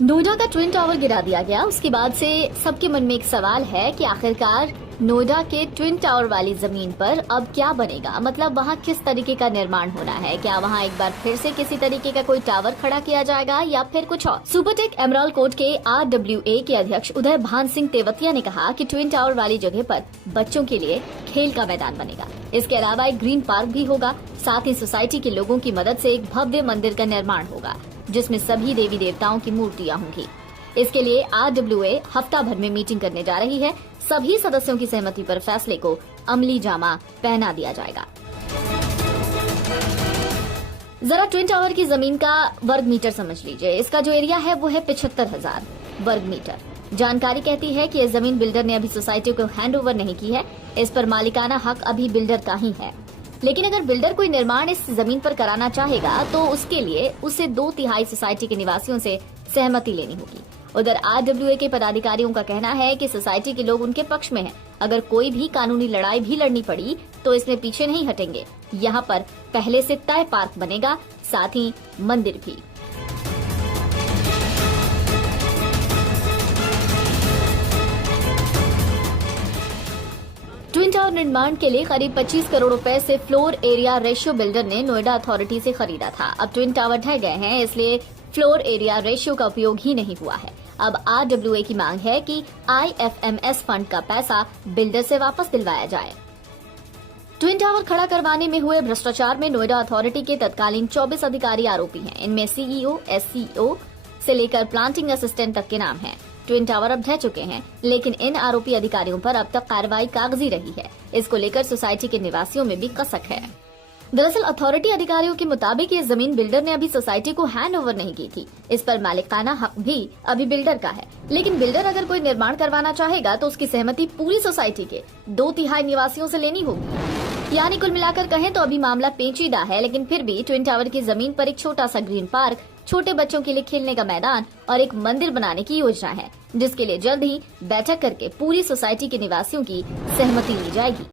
नोएडा का twin tower गिरा दिया गया। उसके बाद से सबके मन में एक सवाल है कि आखिरकार नोएडा के ट्विन टावर वाली जमीन पर अब क्या बनेगा, मतलब वहाँ किस तरीके का निर्माण होना है। क्या वहाँ एक बार फिर से किसी तरीके का कोई टावर खड़ा किया जाएगा या फिर कुछ और। सुपरटेक एमराल्ड कोर्ट के RWA के अध्यक्ष उदय भान सिंह तेवतिया ने कहा कि ट्विन टावर वाली जगह पर बच्चों के लिए खेल का मैदान बनेगा। इसके अलावा एक ग्रीन पार्क भी होगा। साथ ही सोसाइटी के लोगों की मदद से एक भव्य मंदिर का निर्माण होगा जिसमें सभी देवी देवताओं की मूर्तियां होंगी। इसके लिए RWA हफ्ता भर में मीटिंग करने जा रही है। सभी सदस्यों की सहमति पर फैसले को अमली जामा पहना दिया जाएगा। जरा ट्विन टावर की जमीन का वर्ग मीटर समझ लीजिए। इसका जो एरिया है वो है 75,000 वर्ग मीटर। जानकारी कहती है कि यह जमीन बिल्डर ने अभी सोसाइटी को हैंड ओवर नहीं की है। इस पर मालिकाना हक अभी बिल्डर का ही है। लेकिन अगर बिल्डर कोई निर्माण इस जमीन पर कराना चाहेगा तो उसके लिए उसे 2/3 सोसाइटी के निवासियों से सहमति लेनी होगी। उधर RWA के पदाधिकारियों का कहना है कि सोसाइटी के लोग उनके पक्ष में हैं। अगर कोई भी कानूनी लड़ाई भी लड़नी पड़ी तो इसमें पीछे नहीं हटेंगे। यहाँ पर पहले से तय पार्क बनेगा, साथ ही मंदिर भी। ट्विन टावर निर्माण के लिए करीब 25 करोड़ रुपए से फ्लोर एरिया रेशियो बिल्डर ने नोएडा अथॉरिटी से खरीदा था। अब ट्विन टावर ढह गए हैं, इसलिए फ्लोर एरिया रेशियो का उपयोग ही नहीं हुआ है। अब RWA की मांग है कि IFMS फंड का पैसा बिल्डर से वापस दिलवाया जाए। ट्विन टावर खड़ा करवाने में हुए भ्रष्टाचार में नोएडा अथॉरिटी के तत्कालीन 24 अधिकारी आरोपी हैं। इनमें CEO, SCO से लेकर प्लांटिंग असिस्टेंट तक के नाम हैं। ट्विन टावर अब ढह चुके हैं, लेकिन इन आरोपी अधिकारियों पर अब तक कार्रवाई कागजी रही है। इसको लेकर सोसाइटी के निवासियों में भी कसक है। दरअसल अथॉरिटी अधिकारियों के मुताबिक ये जमीन बिल्डर ने अभी सोसाइटी को हैंड ओवर नहीं की थी। इस पर मालिकाना हक भी अभी बिल्डर का है। लेकिन बिल्डर अगर कोई निर्माण करवाना चाहेगा तो उसकी सहमति पूरी सोसाइटी के 2/3 निवासियों से लेनी होगी। यानी कुल मिलाकर कहें तो अभी मामला पेचीदा है, लेकिन फिर भी ट्विन टावर की जमीन पर एक छोटा सा ग्रीन पार्क, छोटे बच्चों के लिए खेलने का मैदान और एक मंदिर बनाने की योजना है, जिसके लिए जल्द ही बैठक करके पूरी सोसाइटी के निवासियों की सहमति ली जाएगी।